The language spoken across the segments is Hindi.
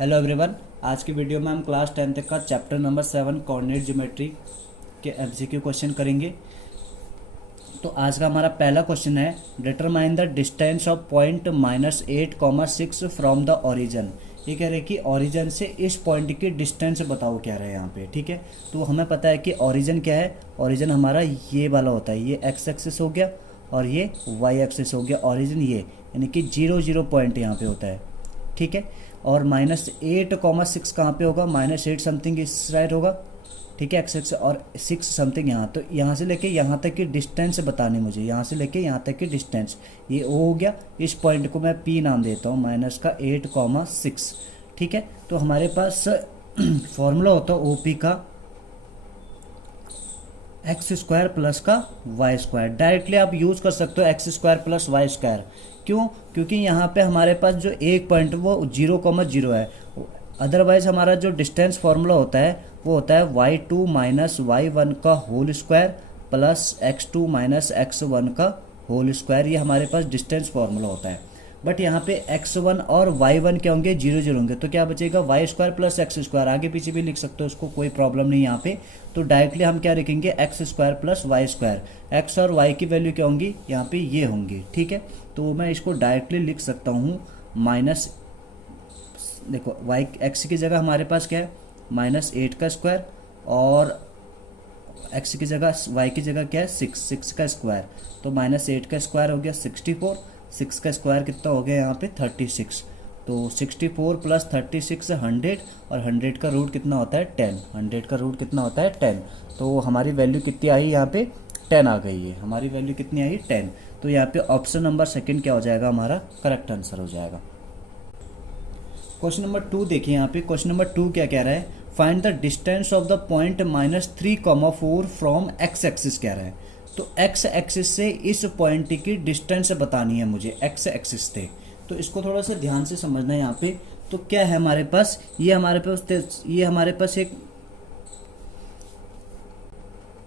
Hello everyone. आज की वीडियो में हम क्लास 10 का चैप्टर नंबर 7 कोऑर्डिनेट ज्योमेट्री के एमसीक्यू क्वेश्चन करेंगे। तो आज का हमारा पहला क्वेश्चन है, determine the distance of point -8, 6 from the origin. ये कह रहे हैं कि ओरिजिन से इस पॉइंट की डिस्टेंस बताओ क्या रहे यहाँ पे। ठीक है, तो हमें पता है कि ओरिजिन क्या है। ओरिजिन हमारा ये वाला होता है, ये एक्स एक्सिस हो गया और ये वाई एक्सिस हो गया। ओरिजिन ये यानी कि 0 पॉइंट यहाँ पे होता है। ठीक है, और -8, 6 कहाँ पे होगा, -8 समथिंग इस साइड होगा। ठीक है, एक्स एक्स और 6 समथिंग यहाँ। तो यहाँ से लेके यहाँ तक की डिस्टेंस बतानी मुझे, यहाँ से लेके यहाँ तक की डिस्टेंस। ये ओ हो गया, इस पॉइंट को मैं पी नाम देता हूँ, -8, 6। ठीक है, तो हमारे पास फॉर्मूला होता है ओपी का x² प्लस का y²। डायरेक्टली आप यूज़ कर सकते हो x² प्लस y²। क्यों? क्योंकि यहाँ पे हमारे पास जो एक पॉइंट वो 0, 0 है। अदरवाइज हमारा जो डिस्टेंस फार्मूला होता है वो होता है y2 माइनस y1 का whole square plus x2 minus x1 का होल स्क्वायर। ये हमारे पास डिस्टेंस फार्मूला होता है। बट यहाँ पे x1 और y1 क्या होंगे, 0 होंगे। तो क्या बचेगा, y² प्लस x²। आगे पीछे भी लिख सकते हो, उसको कोई प्रॉब्लम नहीं यहाँ पे। तो डायरेक्टली हम क्या लिखेंगे, x² प्लस y²। x और y की वैल्यू क्या होंगी, यहाँ पे ये होंगी। ठीक है, तो मैं इसको डायरेक्टली लिख सकता हूँ माइनस, देखो y x की जगह हमारे पास क्या है, -8 का स्क्वायर, और x की जगह y की जगह क्या है, 6 का स्क्वायर। तो -8 का स्क्वायर हो गया 64, 6 का स्क्वायर कितना हो गया यहाँ पे 36। तो 64 प्लस 36 100, और 100 का रूट कितना होता है 10। 100 का रूट कितना होता है 10। तो हमारी वैल्यू कितनी आई यहाँ पे, 10 आ गई है। हमारी वैल्यू कितनी आई, 10। तो यहाँ पे ऑप्शन नंबर सेकंड क्या हो जाएगा, हमारा करेक्ट आंसर हो जाएगा। क्वेश्चन नंबर 2 देखिए, यहाँ पे क्वेश्चन नंबर 2 क्या कह रहा है, find the distance of the point -3, 4 from x axis कह रहा है। तो एक्स एक्सिस से इस पॉइंट की डिस्टेंस बतानी है मुझे, एक्स एक्सिस से। तो इसको थोड़ा सा ध्यान से समझना है यहाँ पे। तो क्या है हमारे पास, ये हमारे पास एक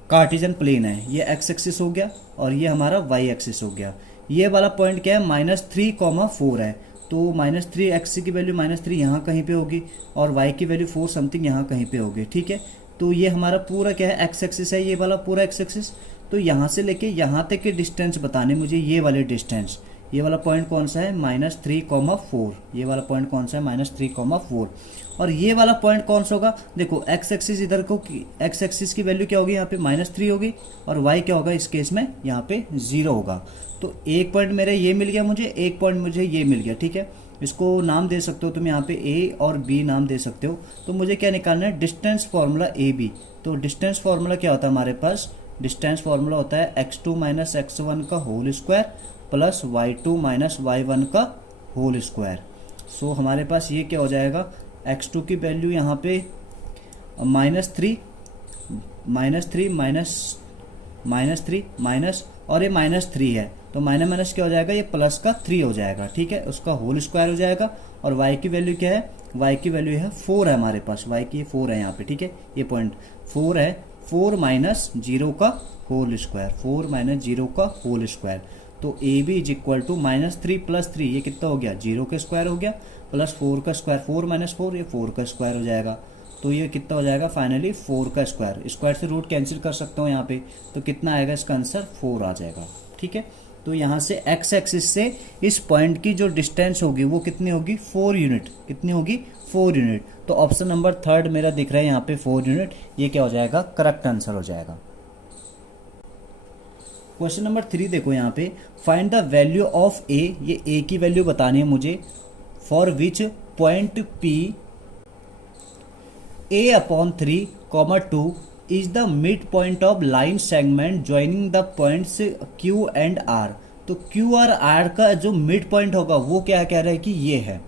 कार्टेशियन प्लेन है। ये एक्स एक्सिस हो गया और ये हमारा वाई एक्सिस हो गया। ये वाला पॉइंट क्या है, -3, 4 है। तो -3 एक्स की वैल्यू -3 यहाँ कहीं पे होगी, और वाई की वैल्यू 4 समथिंग यहाँ कहीं पे होगी। ठीक है, तो ये हमारा पूरा क्या है, एक्स एक्सिस है, ये वाला पूरा एक्स एक्सिस। तो यहाँ से लेके यहाँ तक की डिस्टेंस बताने मुझे, ये वाले डिस्टेंस। ये वाला पॉइंट कौन सा है, -3, 4। ये वाला पॉइंट कौन सा है, -3, 4। और ये वाला पॉइंट कौन सा होगा, देखो एक्स एक्सिस इधर को, एक्स एक्सिस की वैल्यू क्या होगी यहाँ पे -3 होगी, और वाई क्या होगा इस केस में यहाँ पे 0 होगा। तो एक पॉइंट मेरे ये मिल गया मुझे, एक पॉइंट मुझे ये मिल गया। ठीक है, इसको नाम दे सकते हो तुम यहाँ पे A और B नाम दे सकते हो। तो मुझे क्या निकालना है, डिस्टेंस फार्मूला AB। तो डिस्टेंस फार्मूला क्या होता है हमारे पास, डिस्टेंस फार्मूला होता है x2 माइनस x1 का whole square plus y2 minus y1 का होल स्क्वायर। सो हमारे पास ये क्या हो जाएगा, x2 की वैल्यू यहाँ पे -3 माइनस, और ये -3 है। तो माइनस क्या हो जाएगा, ये प्लस का 3 हो जाएगा। ठीक है, उसका होल स्क्वायर हो जाएगा। और y की वैल्यू क्या है, y की वैल्यू है 4 है हमारे पास, y की 4 है यहाँ पे। ठीक है, ये पॉइंट 4 है, 4 माइनस 0 का होल स्क्वायर, 4 माइनस 0 का होल स्क्वायर। तो AB is equal to -3 plus 3, ये कितना हो गया, 0 का स्क्वायर हो गया, प्लस 4 का स्क्वायर, 4 माइनस 4, ये 4 का स्क्वायर हो जाएगा। तो ये कितना हो जाएगा, फाइनली 4 का स्क्वायर। स्क्वायर से रूट कैंसिल कर सकता हूँ यहाँ पे, तो कितना आएगा, इसका आंसर 4 आ जाएगा। ठीक है, तो यहाँ से एक्स एक्सिस से इस पॉइंट की जो डिस्टेंस होगी वो कितनी होगी, 4 यूनिट। कितनी होगी, 4 यूनिट। तो ऑप्शन नंबर 3 मेरा दिख रहा है यहाँ पे 4 यूनिट। ये क्या हो जाएगा, करेक्ट आंसर हो जाएगा। क्वेश्चन नंबर 3 देखो यहाँ पे, फाइंड द वैल्यू ऑफ ए। ये ए की वैल्यू बतानी है मुझे, for which point P A/3, 2 is the midpoint of line segment joining the points Q and R। तो Q और R का जो मिड पॉइंट होगा वो क्या कह रहा है कि ये है,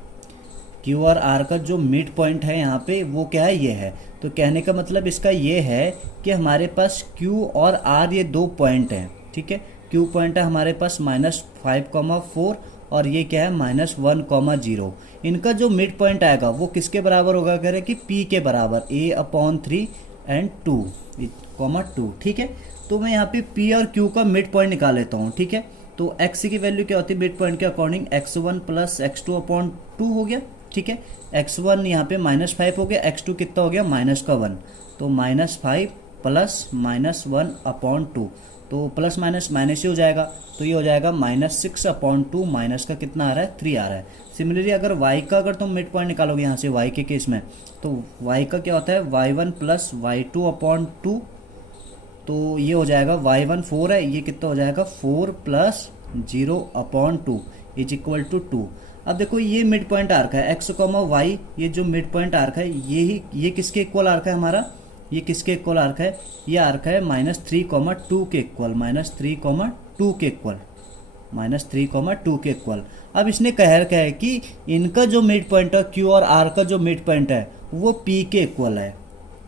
Q और R का जो मिड पॉइंट है यहाँ पे वो क्या है, ये है। तो कहने का मतलब इसका ये है कि हमारे पास Q और R ये दो पॉइंट हैं। ठीक है, Q पॉइंट है हमारे पास -5, 4, और ये क्या है -1, 0। इनका जो मिड पॉइंट आएगा वो किसके बराबर होगा, कह रहे हैं कि P के बराबर, A/3 एंड 2। ठीक है, तो मैं यहाँ पे P और Q का मिड पॉइंट निकाल लेता हूँ। ठीक है, तो x की वैल्यू क्या होती है मिड पॉइंट के अकॉर्डिंग, x1 प्लस x2/2 हो गया। ठीक है। x1 यहाँ पे -5 हो गया, x2 कितना हो गया -1, तो -5 प्लस -1 अपॉन 2, तो प्लस माइनस माइनस ही हो जाएगा, तो ये हो जाएगा -6/2 माइनस का कितना आ रहा है 3 आ रहा है। सिमिलरली अगर y का अगर तुम मिड पॉइंट निकालोगे यहाँ से y के केस में, तो y का क्या होता है y1 प्लस y2/2, तो ये हो जाएगा y1 4 है, ये कितना हो जाएगा 4 प्लस 0/2 इज इक्वल टू 2। अब देखो ये मिड पॉइंट आर्क है x, y, ये जो मिड पॉइंट आर्क है ये किसके इक्वल आर्क है हमारा, ये किसके इक्वल आर्क है, ये आर्क है -3,2 के इक्वल, -3,2 के इक्वल, -3,2 के इक्वल। अब इसने कह रखा है कि इनका जो मिड पॉइंट है Q और R का जो मिड पॉइंट है वो P के इक्वल है,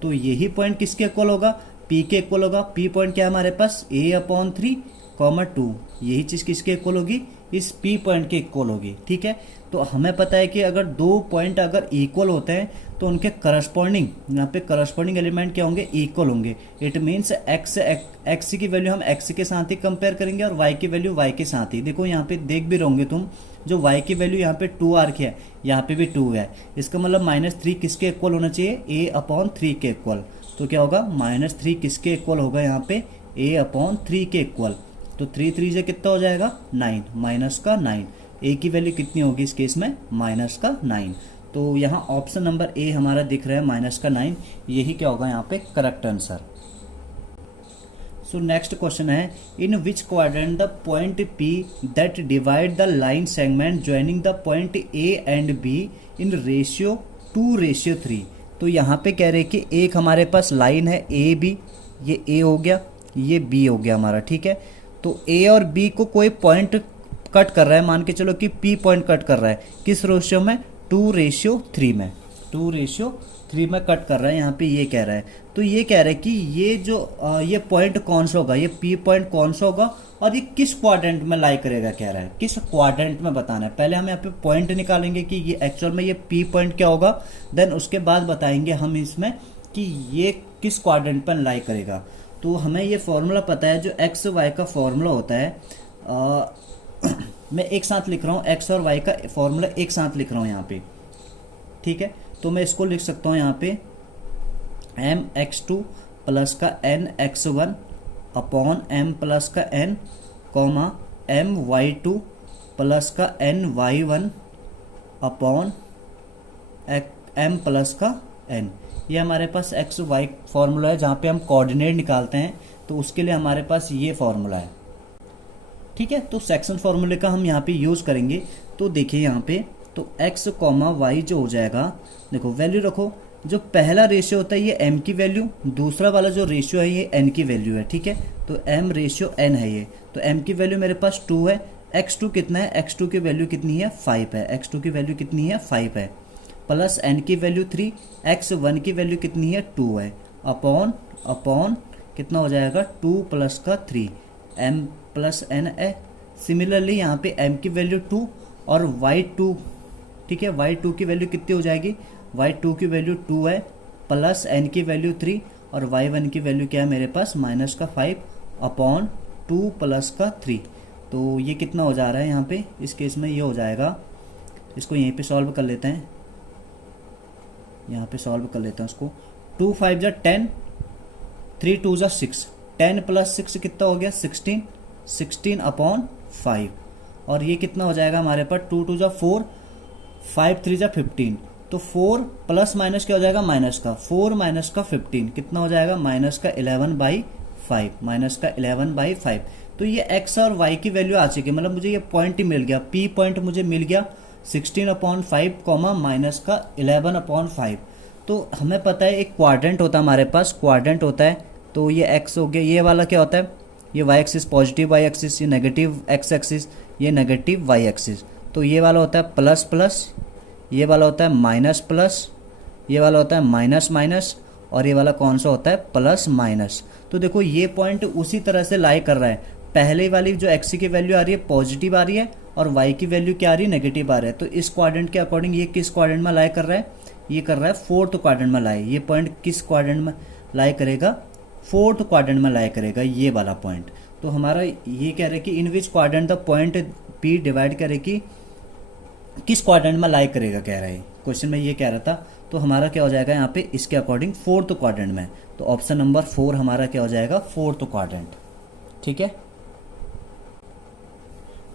तो यही पॉइंट किसके इक्वल होगा, P के इक्वल होगा। P पॉइंट क्या है हमारे पास a/3,2, यही चीज़ किसके इक्वल होगी, इस P पॉइंट के इक्वल होगी, ठीक है। तो हमें पता है कि अगर दो पॉइंट अगर इक्वल होते हैं तो उनके करस्पॉन्डिंग, यहाँ पे करस्पॉन्डिंग एलिमेंट क्या होंगे, इक्वल होंगे। इट मीन्स x की वैल्यू हम x के साथ ही कंपेयर करेंगे और y की वैल्यू y के साथ ही। देखो यहाँ पे देख भी रहोगे तुम, जो y की वैल्यू यहाँ पे 2 आ रखी है, यहाँ पे भी 2 है, इसका मतलब -3 किसके इक्वल होना चाहिए, a/3 के इक्वल। तो क्या होगा -3 किसके इक्वल होगा यहाँ पे, a/3 के इक्वल। तो 3 3 से कितना हो जाएगा 9, -9, a की वैल्यू कितनी होगी इस केस में -9। तो यहाँ ऑप्शन नंबर ए हमारा दिख रहा है -9, यही क्या होगा यहाँ पे correct answer. So next question है, in which quadrant the point P that divide the line segment joining the point A and B in ratio 2:3। तो यहाँ पे कह रहे हैं कि एक हमारे पास लाइन है AB, ये A हो गया, ये B हो गया हमारा, ठीक है। तो A और B को कोई पॉइंट कट कर रहा है, मान के चलो कि P पॉइंट कट कर रहा है, किस रेशियो में, 2:3 में, 2:3 में कट कर रहा है, यहाँ पे ये कह रहा है। तो ये कह रहा है कि ये जो ये पॉइंट कौन सा होगा, ये P पॉइंट कौन सा होगा और ये किस क्वाड्रेंट में लाई करेगा, कह रहा है किस क्वाड्रेंट में बताना है। पहले हम यहाँ पे पॉइंट निकालेंगे कि ये एक्चुअल में ये P पॉइंट क्या होगा, देन उसके बाद बताएंगे हम इसमें कि ये किस क्वाड्रेंट पर लाई करेगा। तो हमें ये फॉर्मूला पता है, जो एक्स वाई का फॉर्मूला होता है, मैं एक साथ लिख रहा हूँ, एक्स और वाई का फॉर्मूला एक साथ लिख रहा हूँ यहाँ पे, ठीक है। तो मैं इसको लिख सकता हूँ यहाँ पे mx2 प्लस का nx1 अपॉन m प्लस का n कॉमा my2 प्लस का ny1 अपॉन m प्लस का n। ये हमारे पास एक्स वाई फॉर्मूला है, जहाँ पे हम कोऑर्डिनेट निकालते हैं, तो उसके लिए हमारे पास ये फॉर्मूला है, ठीक है। तो सेक्शन फॉर्मूले का हम यहाँ पे यूज़ करेंगे। तो देखिए यहाँ पे, तो x, y जो हो जाएगा, देखो वैल्यू रखो, जो पहला रेशियो होता है ये m की वैल्यू, दूसरा वाला जो रेशियो है ये n की वैल्यू है, ठीक है। तो m/n है ये, तो m की वैल्यू मेरे पास 2 है, x2 कितना है, x2 की वैल्यू कितनी है 5 है, x2 की वैल्यू कितनी है 5 है, प्लस n की वैल्यू 3, x1 की वैल्यू कितनी है 2 है, अपॉन कितना हो जाएगा 2 प्लस का 3 m प्लस n है। सिमिलरली यहाँ पे m की वैल्यू 2 और y2, ठीक है, y2 की वैल्यू कितनी हो जाएगी, y2 की वैल्यू 2 है, प्लस n की वैल्यू 3 और y1 की वैल्यू क्या है मेरे पास -5 अपॉन 2 प्लस का 3। तो ये कितना हो जा रहा है यहाँ पे, इस केस में ये हो जाएगा, इसको यहीं पे सॉल्व कर लेते हैं, यहाँ पे सॉल्व कर लेते हैं उसको। 2 5 जा 10, 3 2 जा 6, 10 प्लस 6 कितना हो गया 16, 16 अपॉन 5, और ये कितना हो जाएगा हमारे पास 2 2 जा 4, 5 3 जा 15। तो 4 प्लस माइनस क्या हो जाएगा, माइनस का 4 माइनस का 15 कितना हो जाएगा, -11/5, -11/5। तो ये x और y की वैल्यू आ चुकी है, मतलब मुझे ये पॉइंट ही मिल गया, P पॉइंट मुझे मिल गया 16/5 कॉमा -11/5। तो हमें पता है एक क्वाड्रेंट होता है हमारे पास, क्वाड्रेंट होता है, तो ये x हो गया, ये वाला क्या होता है, ये y axis positive y axis, ये नेगेटिव x एक्सिस, ये नेगेटिव y एक्सिस। तो ये वाला होता है प्लस प्लस, ये वाला होता है माइनस प्लस, ये वाला होता है माइनस माइनस, और ये वाला कौन सा होता है प्लस माइनस। तो देखो ये पॉइंट उसी तरह से लाई कर रहा है, पहले वाली जो x की वैल्यू आ रही है पॉजिटिव आ रही है और y की वैल्यू क्या आ रही है नेगेटिव आ रहा है। तो इस क्वाड्रेंट के अकॉर्डिंग ये किस क्वाड्रेंट में लाई कर रहा है, ये कर रहा है 4th क्वाड्रेंट में लाई। ये पॉइंट किस क्वाड्रेंट में लाई करेगा, 4th क्वाड्रेंट में लाई करेगा ये वाला पॉइंट। तो हमारा ये कह रहे हैं कि in which quadrant the point P divide करे कि किस क्वाड्रेंट में लाई करेगा, कह रहा है क्वेश्चन में ये कह रहा था, तो हमारा क्या हो जाएगा यहाँ पे इसके अकॉर्डिंग फोर्थ क्वाड्रेंट में, तो ऑप्शन नंबर 4 हमारा क्या हो जाएगा, फोर्थ क्वाड्रेंट। ठीक है।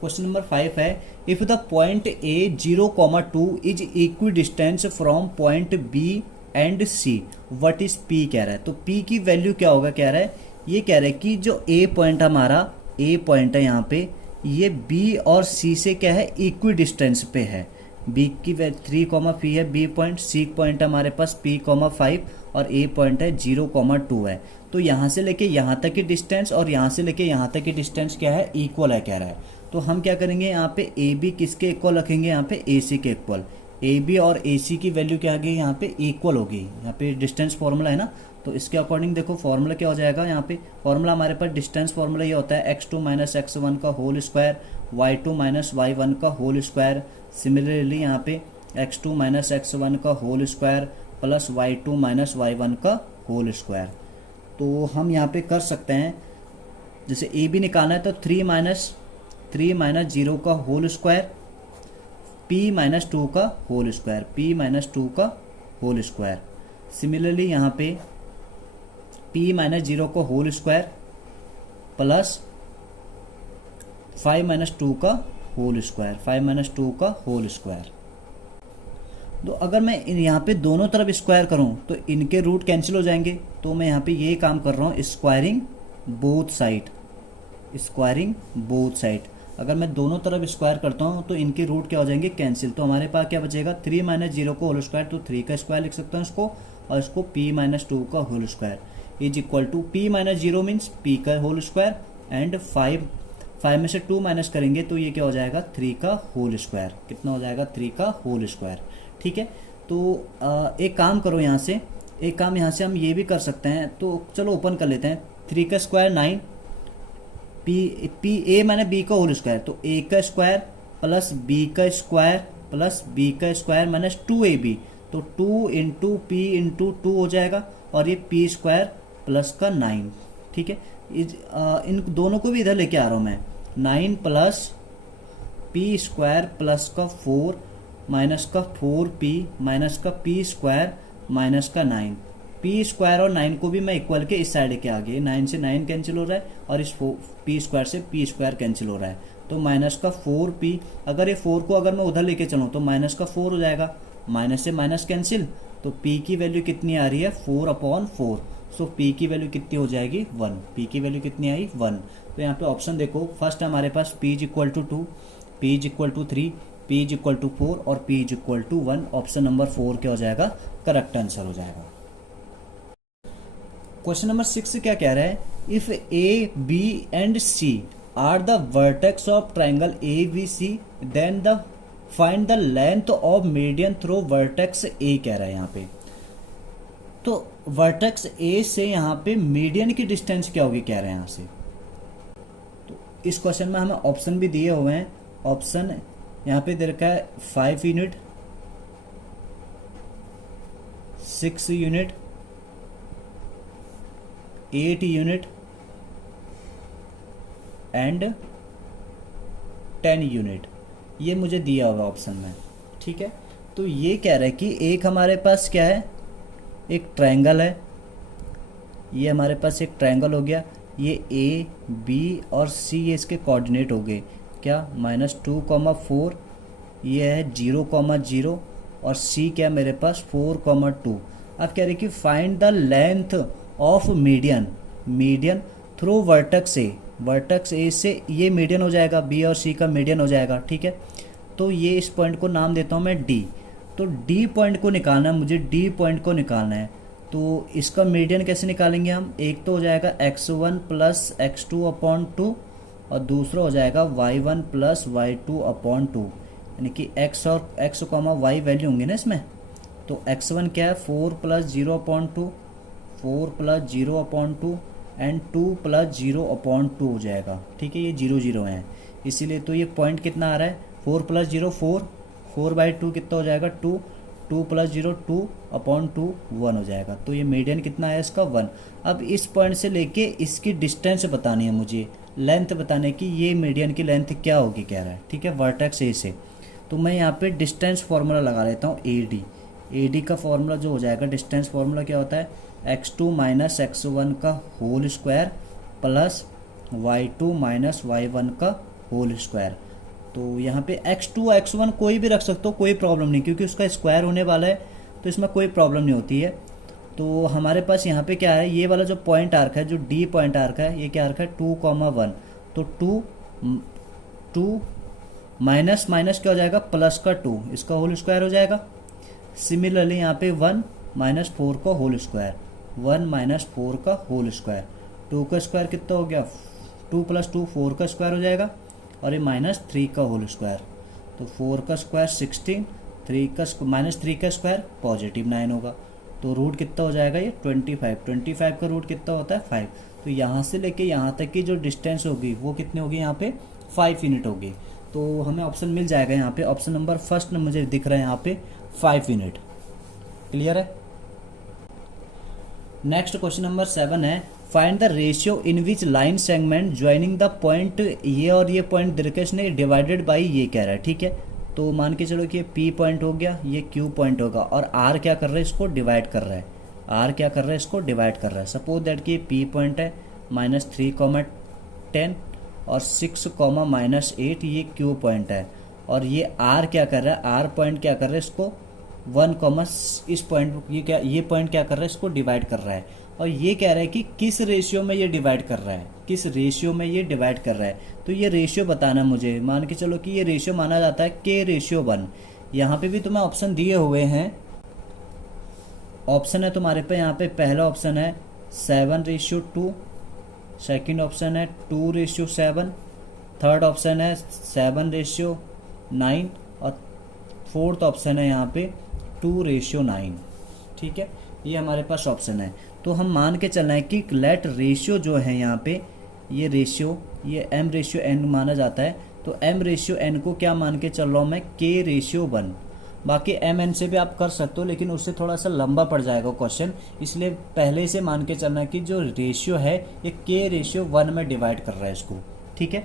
क्वेश्चन नंबर 5 है, if the point A 0,2 is equidistant from point B and C, what is P कह रहा है। तो पी की वैल्यू क्या होगा कह रहा है, ये कह रहा है कि जो ए पॉइंट हमारा ए पॉइंट है यहाँ पे, ये बी और सी से क्या है, इक्वी डिस्टेंस पे है। बी की 3,P है बी पॉइंट, सी पॉइंट हमारे पास P,5 और ए पॉइंट है 0,2 है। तो यहाँ से लेके यहाँ तक की डिस्टेंस और यहाँ से लेके यहाँ तक की डिस्टेंस क्या है, इक्वल है कह रहा है। तो हम क्या करेंगे यहाँ पे ए बी किसके इक्वल रखेंगे, यहाँ पे ए सी के इक्वल। ए बी और ए सी की वैल्यू क्या आ गई यहाँ पे, इक्वल होगी। यहाँ पे डिस्टेंस फॉर्मूला है ना, तो इसके अकॉर्डिंग देखो फॉर्मूला क्या हो जाएगा, यहाँ पे फॉर्मूला हमारे पास डिस्टेंस फॉर्मूला ये होता है x2 - x1 का होल स्क्वायर, y2 - y1 का होल स्क्वायर। सिमिलरली यहाँ पे x2 - x1 का whole square plus y2 - y1 का होल स्क्वायर। तो हम यहाँ पे कर सकते हैं, जैसे ए बी निकालना है तो 3 - 0 का होल स्क्वायर, p - 2 का होल स्क्वायर, p - 2 का होल स्क्वायर। सिमिलरली यहाँ पे p - 0 का होल स्क्वायर प्लस 5 - 2 का होल स्क्वायर, 5 - 2 का होल स्क्वायर। तो अगर मैं यहाँ पे दोनों तरफ स्क्वायर करूँ तो इनके रूट कैंसिल हो जाएंगे, तो मैं यहाँ पे ये काम कर रहा हूँ, squaring both side, squaring both side. अगर मैं दोनों तरफ स्क्वायर करता हूँ तो इनके रूट क्या हो जाएंगे, कैंसिल। तो हमारे पास क्या बचेगा, 3 - 0 का होल स्क्वायर, तो 3 का स्क्वायर लिख सकता हूँ इसको, और इसको p - 2 का whole square is equal to p - 0 means p का होल स्क्वायर एंड 5 में से 2 माइनस करेंगे तो ये क्या हो जाएगा, 3 का होल स्क्वायर। कितना हो जाएगा, 3 का होल स्क्वायर। ठीक है। तो एक काम करो यहाँ से, एक काम यहाँ से हम ये भी कर सकते हैं, तो चलो ओपन कर लेते हैं। 3 का स्क्वायर 9, पी ए माने बी का होल स्क्वायर, तो ए का स्क्वायर प्लस बी का स्क्वायर प्लस बी का स्क्वायर माइनस 2ab, तो 2 इंटू पी इंटू 2 हो जाएगा, और ये पी स्क्वायर प्लस का 9। ठीक है। इन दोनों को भी इधर लेके आ रहा हूँ मैं, 9 प्लस पी स्क्वायर प्लस का 4 माइनस का 4p माइनस का पी स्क्वायर माइनस का 9। पी स्क्वायर और 9 को भी मैं इक्वल के इस साइड के आगे, 9 से 9 कैंसिल हो रहा है और इस पी स्क्वायर से पी स्क्वायर कैंसिल हो रहा है, तो माइनस का 4p। अगर ये 4 को अगर मैं उधर लेके चलूँ तो माइनस का 4 हो जाएगा, माइनस से माइनस कैंसिल, तो p की वैल्यू कितनी आ रही है, 4/4। सो p की वैल्यू कितनी हो जाएगी, 1। p की वैल्यू कितनी आई, 1। तो यहाँ पे ऑप्शन देखो, फर्स्ट हमारे पास p is equal to 2, p is equal to 3, p is equal to 4 और p is equal to 1। Option number 4 क्या हो जाएगा, करेक्ट आंसर हो जाएगा। क्वेश्चन नंबर 6 क्या कह रहा है, if A B and C are the vertex of triangle A B C then the find the length of median through vertex A कह रहा है यहाँ पे। तो वर्टेक्स ए से यहाँ पे मीडियन की डिस्टेंस क्या होगी कह रहे हैं यहाँ से। तो इस क्वेश्चन में हमें ऑप्शन भी दिए हुए हैं। ऑप्शन यहाँ पे दे रखा है 5 unit, 6 unit, 8 unit and 10 unit, ये मुझे दिया हुआ ऑप्शन में। ठीक है। तो ये कह रहा है कि एक हमारे पास क्या है, एक ट्रायंगल है, ये हमारे पास एक ट्रायंगल हो गया, ये ए बी और सी ये इसके कोऑर्डिनेट हो गए क्या, -2,4, ये है 0,0 और सी क्या मेरे पास 4,2। अब कह रहे कि find the length of median, median through vertex A, vertex ए से ये मीडियन हो जाएगा, बी और सी का मीडियन हो जाएगा। ठीक है। तो ये इस पॉइंट को नाम देता हूँ मैं डी। तो डी पॉइंट को निकालना है मुझे, डी पॉइंट को निकालना है। तो इसका मीडियन कैसे निकालेंगे हम, एक तो हो जाएगा x1 प्लस x2/2 और दूसरा हो जाएगा y1 प्लस y2/2, यानी कि x और x, y वैल्यू होंगे ना इसमें। तो x1 क्या है, 4 प्लस 0/2, 4 प्लस 0/2 एंड 2 प्लस 0/2 हो जाएगा। ठीक है। ये 0 0 है इसीलिए, तो ये पॉइंट कितना आ रहा है, 4 प्लस 0 4, 4/2 कितना हो जाएगा 2, 2 प्लस 0 2/2 1 हो जाएगा। तो ये मीडियन कितना है इसका 1। अब इस पॉइंट से लेके इसकी डिस्टेंस बतानी है मुझे, लेंथ बताने की, ये मीडियन की लेंथ क्या होगी कह रहा है। ठीक है। वर्टेक्स ए से, तो मैं यहाँ पे डिस्टेंस फार्मूला लगा लेता हूँ ए डी का फार्मूला जो हो जाएगा, डिस्टेंस फार्मूला क्या होता है, x2 माइनस x1 का whole square plus y2 minus y1 का होल स्क्वायर। तो यहाँ पे x2 x1 कोई भी रख सकते हो, कोई प्रॉब्लम नहीं, क्योंकि उसका स्क्वायर होने वाला है तो इसमें कोई प्रॉब्लम नहीं होती है। तो हमारे पास यहाँ पे क्या है, ये वाला जो पॉइंट आर्क है, जो डी पॉइंट आर्क है, ये क्या आर्क है 2,1, तो 2 माइनस माइनस क्या हो जाएगा, प्लस का 2, इसका होल स्क्वायर हो जाएगा। सिमिलरली यहाँ पे 1 माइनस 4 का होल स्क्वायर, 1 माइनस 4 का होल स्क्वायर, 2 का स्क्वायर कितना हो गया, 2 प्लस 2 4 का स्क्वायर हो जाएगा, और ये माइनस 3 का होल स्क्वायर, तो 4 का स्क्वायर 16, 3 का माइनस 3 का स्क्वायर पॉजिटिव 9 होगा। तो रूट कितना हो जाएगा ये 25 का रूट कितना होता है 5। तो यहाँ से लेके यहाँ तक की जो डिस्टेंस होगी वो कितनी होगी, यहाँ पे 5 यूनिट होगी। तो हमें ऑप्शन मिल जाएगा यहाँ पे, ऑप्शन नंबर फर्स्ट मुझे दिख रहा है यहाँ पे 5 यूनिट। क्लियर है। नेक्स्ट क्वेश्चन नंबर 7 है, find the ratio in which line segment joining the point, ये और ये पॉइंट दिलकश ने डिवाइडेड बाई ये कह रहा है, ठीक है। तो मान के चलो कि ये P पॉइंट हो गया, ये Q पॉइंट होगा, और R क्या कर रहा है, इसको डिवाइड कर रहा है, R क्या कर रहा है, इसको डिवाइड कर रहा है। सपोज दैट कि P पॉइंट है -3, 10 और 6, -8, ये Q पॉइंट है, और ये R क्या कर रहा है, R पॉइंट क्या कर रहा है, इसको 1, इस पॉइंट, ये पॉइंट क्या कर रहा है, इसको डिवाइड कर रहा है। और ये कह रहा है कि किस रेशियो में ये डिवाइड कर रहा है, किस रेशियो में ये डिवाइड कर रहा है। तो ये रेशियो बताना मुझे, मान के चलो कि ये रेशियो माना जाता है K/1। यहाँ पे भी तुम्हें ऑप्शन दिए हुए हैं, ऑप्शन है तुम्हारे पे, यहाँ पे पहला ऑप्शन है 7/2, सेकंड ऑप्शन है 2/7, थर्ड ऑप्शन है 7/9, और फोर्थ ऑप्शन है यहाँ पे 2/9। ठीक है, ये हमारे पास ऑप्शन है। तो हम मान के चलना है कि लेट रेशियो जो है यहाँ पे, ये रेशियो, ये m/n माना जाता है, तो m/n को क्या मान के चल रहा हूँ मैं, K/1। बाकी mn से भी आप कर सकते हो, लेकिन उससे थोड़ा सा लंबा पड़ जाएगा क्वेश्चन, इसलिए पहले से मान के चलना है कि जो रेशियो है ये K/1 में डिवाइड कर रहा है इसको। ठीक है,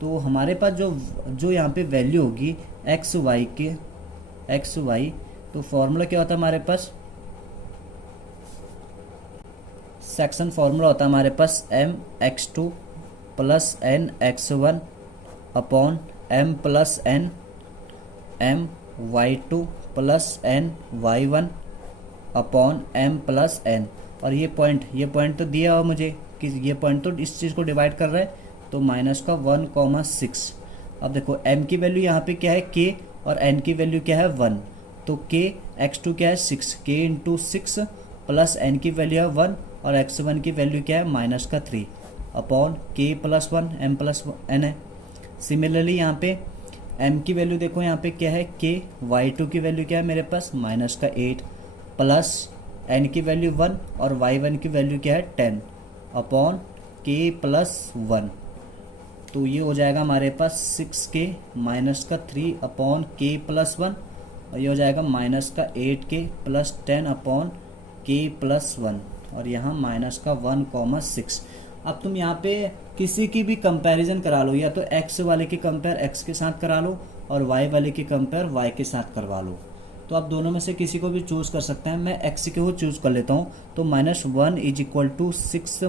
तो हमारे पास जो यहाँ पे वैल्यू होगी एक्स वाई, तो फॉर्मूला क्या होता है हमारे पास, सेक्शन फार्मूला होता है हमारे पास mx2 plus nx1 upon m plus n my2 plus ny1 upon m plus n। और ये पॉइंट तो दिया हुआ मुझे कि ये पॉइंट तो इस चीज़ को डिवाइड कर रहा है, तो -1,6। अब देखो m की वैल्यू यहाँ पे क्या है k, और n की वैल्यू क्या है 1, तो k x2 क्या है 6, k इंटू 6 प्लस n की वैल्यू है 1, और x1 की वैल्यू क्या है -3 upon k plus 1 m plus n है। सिमिलरली यहाँ पे m की वैल्यू देखो यहाँ पे क्या है k, y2 की वैल्यू क्या है मेरे पास -8 प्लस n की वैल्यू 1, और y1 की वैल्यू क्या है 10 अपॉन k प्लस 1। तो ये हो जाएगा हमारे पास 6k -3 अपॉन k प्लस 1, और ये हो जाएगा -8k plus 10 upon k plus 1, और यहाँ -1,6। अब तुम यहाँ पे किसी की भी कंपैरिजन करा लो, या तो x वाले की कंपेयर x के साथ करा लो, और y वाले की कंपेयर y के साथ करवा लो। तो आप दोनों में से किसी को भी चूज़ कर सकते हैं। मैं x को चूज़ कर लेता हूँ, तो -1 = 6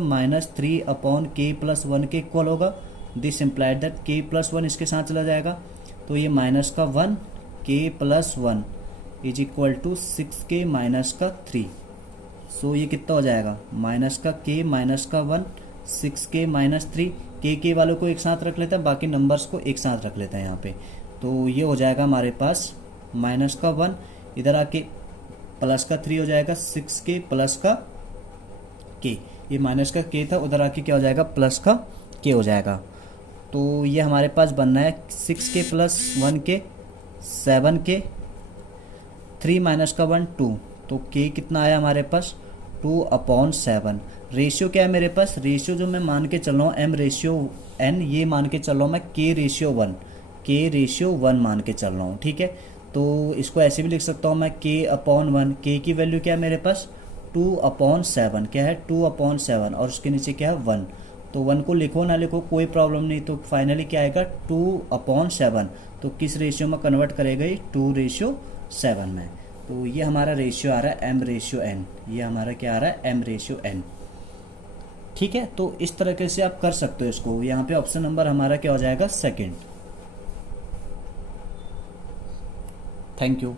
- 3 अपॉन k प्लस 1 के इक्वल होगा। This implied that k plus 1 इसके साथ चला जाएगा, तो ये -1 k प्लस 1 = 6k -3। सो ये कितना हो जाएगा, -k -1 6k -3। k वालों को एक साथ रख लेते हैं, बाकी नंबर्स को एक साथ रख लेते हैं यहाँ पे। तो ये हो जाएगा हमारे पास -1, इधर आके +3 हो जाएगा, 6k प्लस का k, ये -k था, उधर आके क्या हो जाएगा +k हो जाएगा। तो ये हमारे पास बनना है 6k प्लस 1k 7k, 3 -1 2, तो k कितना आया हमारे पास 2/7। रेशियो क्या है मेरे पास, रेशियो जो मैं मान के चल रहा हूँ m/n, ये मान के चल रहा हूँ मैं K/1 मान के चल रहा हूँ। ठीक है, तो इसको ऐसे भी लिख सकता हूँ मैं K/1, k की वैल्यू क्या है मेरे पास 2/7, क्या है 2/7, और उसके नीचे क्या है 1, तो 1 को लिखो ना लिखो कोई प्रॉब्लम नहीं, तो फाइनली क्या आएगा 2/7। तो किस रेशियो में कन्वर्ट करेगा ये 2/7 में। तो ये हमारा रेशियो आ रहा है m/n, ये हमारा क्या आ रहा है m/n। ठीक है, तो इस तरीके से आप कर सकते हो इसको। यहाँ पे ऑप्शन नंबर हमारा क्या हो जाएगा सेकंड। Thank you.